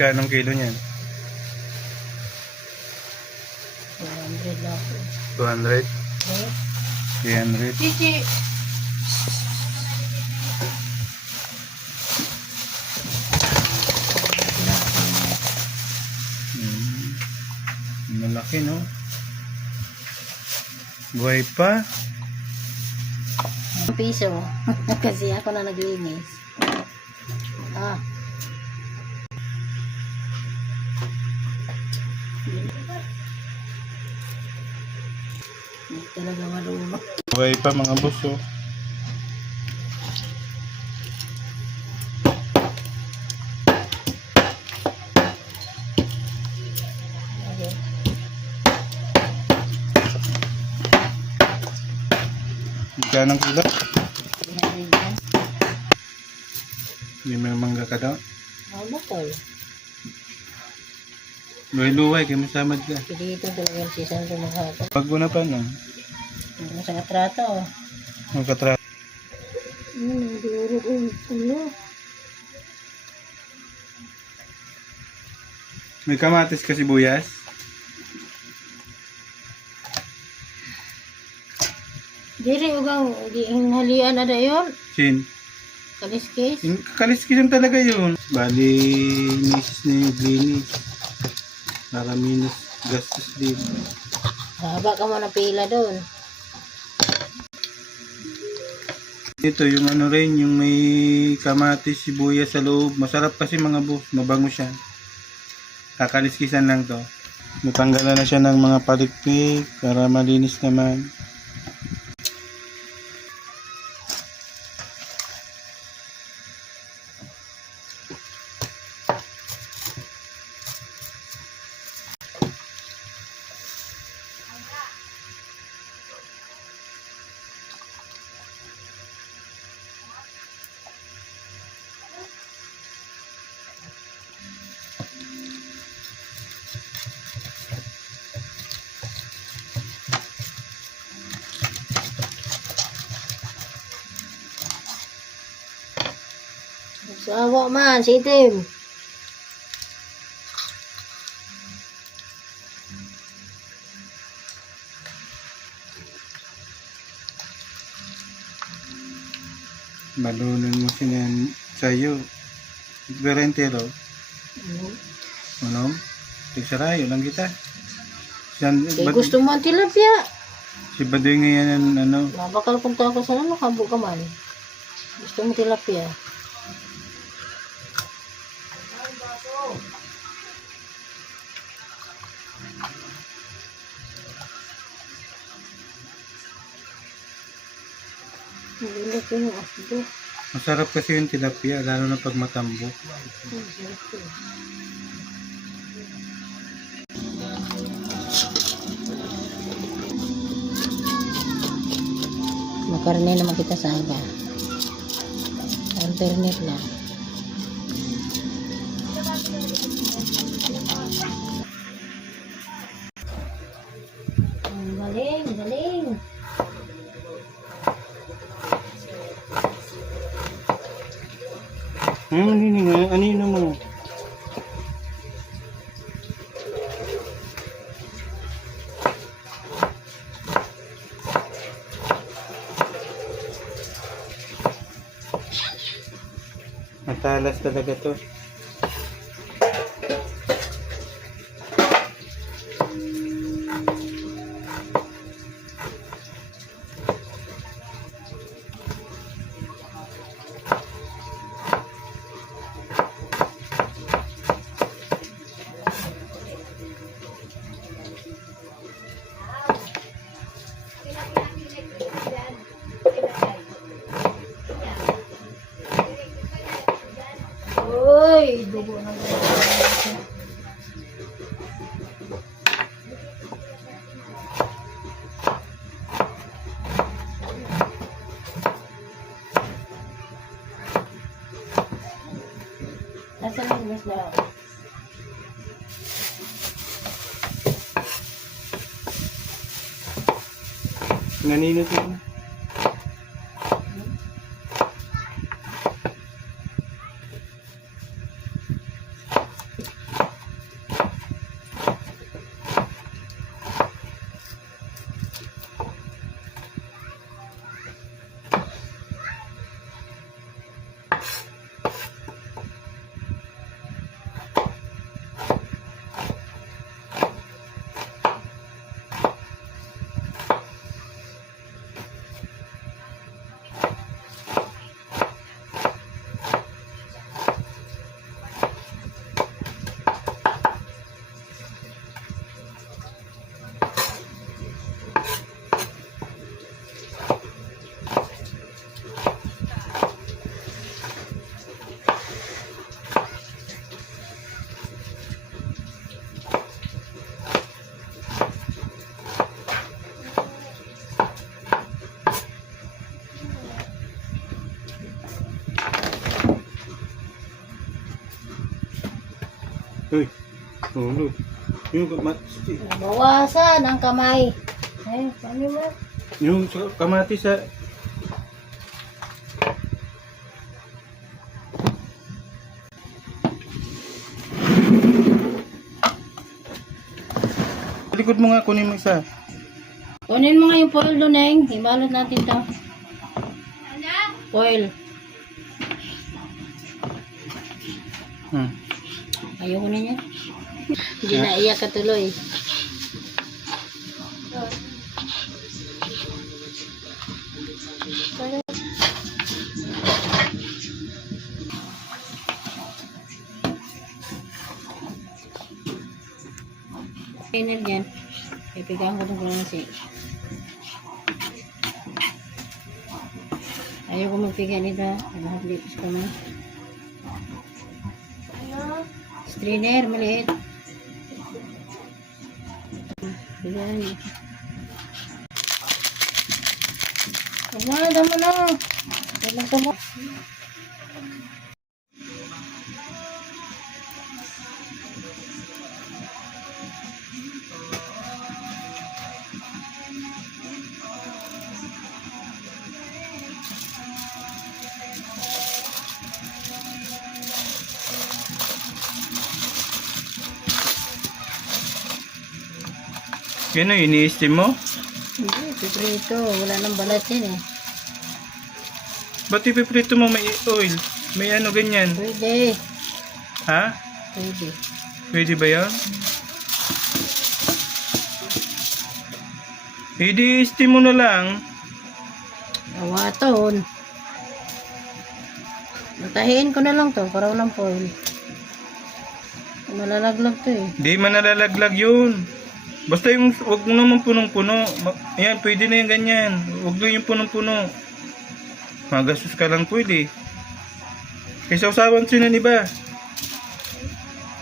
Kanong kilo niyan? 200 lang po. 200? Eh? 300? Chichi! Malaki, no? Buhay pa? Ang piso. Kasi ako na naglinis. Ah. Hindi talaga marunong. Buhay pa mga boss, oh. Okay. Kanong kilo? 300 yan. Hindi may mangga ka daw? Ang bakal. Luhay-luhay, kayo masamad ka. Hindi ito talaga yung season ko maghapon. Pag mo na pa, no? Ano sa katrato? Ang katra. Duro ko. Ano? May kamatis ka sibuyas? Diri ugang hinhalian na yun. Sin? Kaliskis. Kaliskisan talaga yun. Bali, misis ni Glini. Para minus gastos din. Haba ka mo na pila doon. Ito yung ano rin, yung may kamatis, sibuyas sa loob. Masarap kasi mga boss, mabango siya. Kakaliskisan lang to. Natanggalan na siya ng mga palikpik para malinis naman. Sawa man, si Itim. Balunan mo sinan sa'yo. Pero entero. Ano? Tigsarayo lang kita. Kaya gusto mo ang tilapia. Si Badoy ngayon ano. Mabakal punta ako sa ano, kabo ka man. Gusto mo tilapia. Hindi ko yung asdo. Masarap kasi yung tilapia, lalo na pag matambok. Makarne naman kita sa aga. Alternate lang. Galing, galing. Hindi nga, anino mo? Matalas talaga to. Uy, dugo na dugo. Nasaan yung mas na? Naninot yun. Tulog. Yung kamatis. Bawasan ang kamay. Ay, paano mo? Yung kamatis sa... Likod mo nga, kunin mo isa. Kunin mo nga yung foil doon, Neng. Ibalot natin to. Foil. Ayaw ko niya. Hindi na iyak ka tuloy. Pinner dyan. Ipigahan ko itong klase. Ayaw ko magpiga nito. Lahat lipas ko na. Strainer, maliit. Bigay. Damo na. Kailang ka mo. Yan o, ini-steam mo? Hindi, piprito. Wala nang balat yan eh. Ba't ipiprito mo may oil? May ano ganyan? Pwede. Ha? Pwede. Pwede ba yan? I-steam mo na lang. Awaton. Matahiin ko na lang to para walang foil. Malalaglag to eh. Di man nalalaglag yun. Basta yung, wag mo naman punong-puno. Ayan, pwede na yung ganyan. Wag lang yung punong-puno. Magastos ka lang pwede. Kaysa usawan siya ng iba.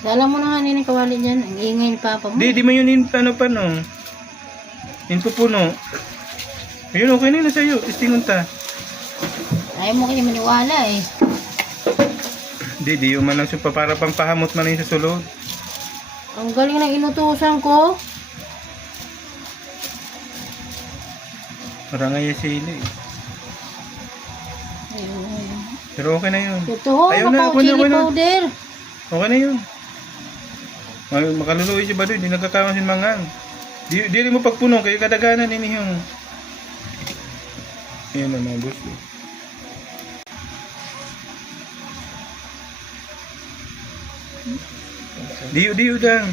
Dala mo na nga nini kawali dyan. Ang ingay ni Papa mo. Di mo yun paano. Puno. Ayun, okay na yun sa'yo. Testingon ta. Ayaw mo kasi maniwala eh. Di yung manang supa para pang pahamot man yun sa sulod. Ang galing ng inutusan ko. Parang nga yung sili. Ayun. Pero okay na yun. Totoo, Ayaw na, mapaw okay na, chili okay na. powder. Okay na yun. Makaluluwi si Badoy, di nagkakaman sin mangang. Di rin mo pagpuno, kayo kadaganan ini yung. Ayan na mga boss. Diyo dang.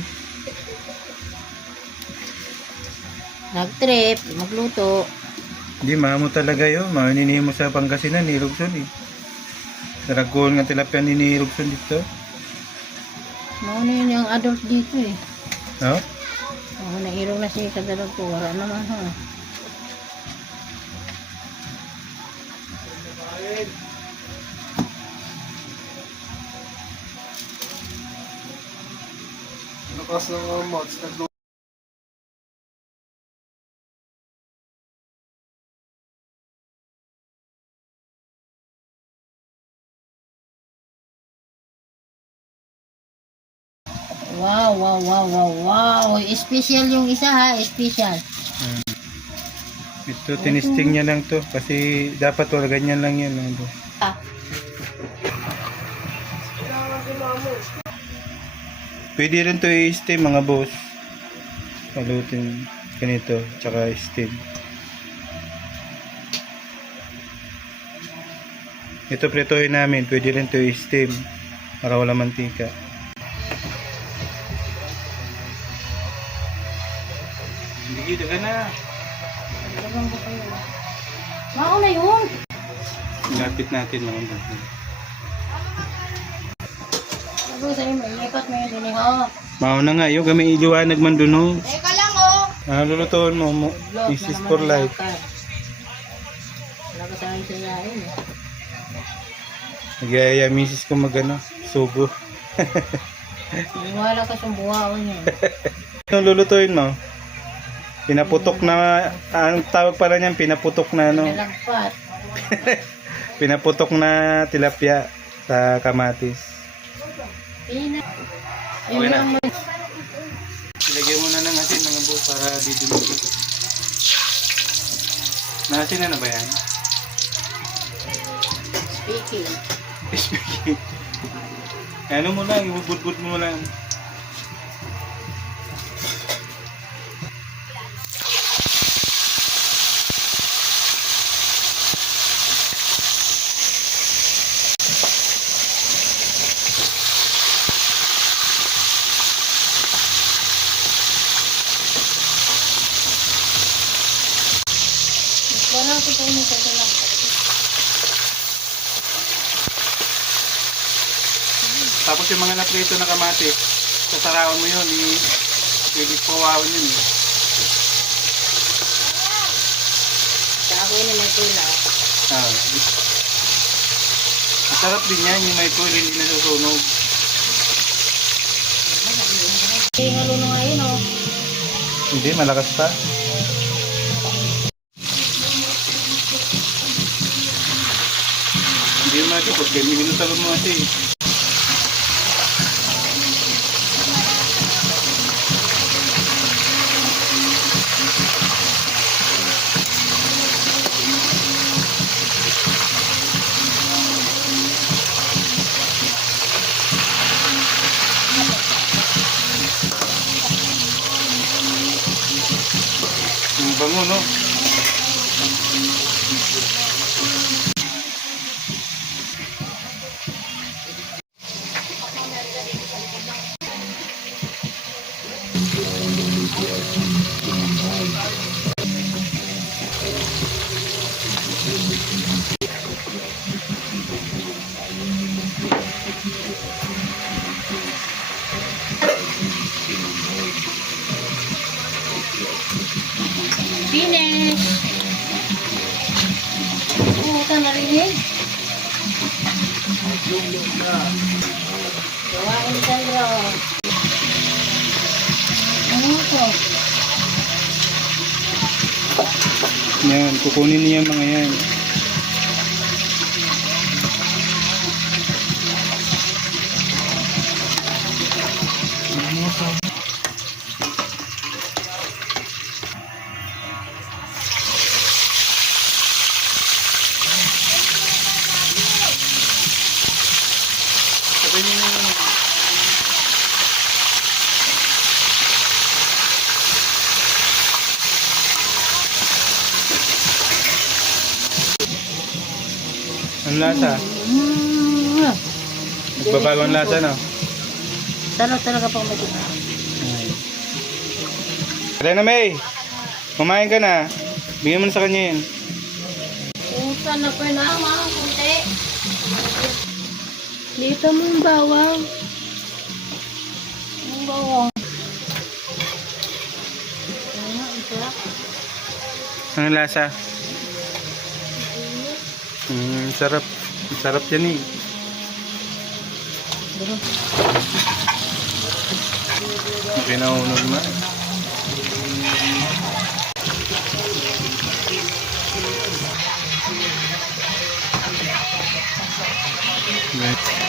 Nag-trip, magluto. Di maamo talaga yun. Mauninihin mo sa Pangasinan, ni Rugson eh. Saragol nga tilapia ni Rugson dito. Mauna yun yung adult dito eh. No? Nairong na siya kadalag ko. Wala naman ha. Lakas ng mods. Wow. Special yung isa ha. Special. Ito, tinisting niya lang to. Kasi dapat wala ganyan lang yan. Mga boss. Pwede rin to i-steam mga boss. Palutin ganito. Tsaka steam. Ito pretohin namin. Pwede rin to i-steam. Para wala mantika. Hindi, daga na. Mauna yun. Lapit natin mga boss. Sabi sa'yo, may ikat mo yun din ha. Mauna nga, yung kami iliwanag man dun ho. Teka lang oh. Lulutuin mo, Mrs. for life. Wala ka sa akin siya yain eh. Nagyaya Mrs. ko magano, subo. Wala ka siyang buwaon yun. Yung lulutuin mo, pinaputok na, anong tawag pala niyan, pinaputok na ano, Nalagpat. pinaputok na tilapia sa kamatis. Pina. Okay na. Lagyan mo na ng asin mga boss para didumigin. Naasin na ba yan? Speaking. Speaking. Ano mo lang, ibubudbud mo lang. Wala ko po yung sa lang. Tapos yung mga naprito na kamatis, sasarawan mo yun, pwede pawawin yun eh. Sa ako yun may tulaw. Ah, masarap din yan, yung may coil, hindi nasusunog. Halo na ngayon oh. Hindi, malakas pa. Hindi mo matipot, kaya minutan mo kasi. Yung bango, no? Finish! Puta narinig. Gawain ni Sandro. Ano ito? Yan, kukunin niya mga yan. Sabi niyo na ang lasa. Nagbabago ang lasa, no? Sarap talaga pang magiging. Kaya na, May. Kumain ka na. Bigyan mo na sa kanya yun. Puta na pa na mga kunti. Dito mo yung bawang. Yung bawang. Ano, isa? Ang lasa. Sarap. Sarap yan eh. Pinahunod na. Right.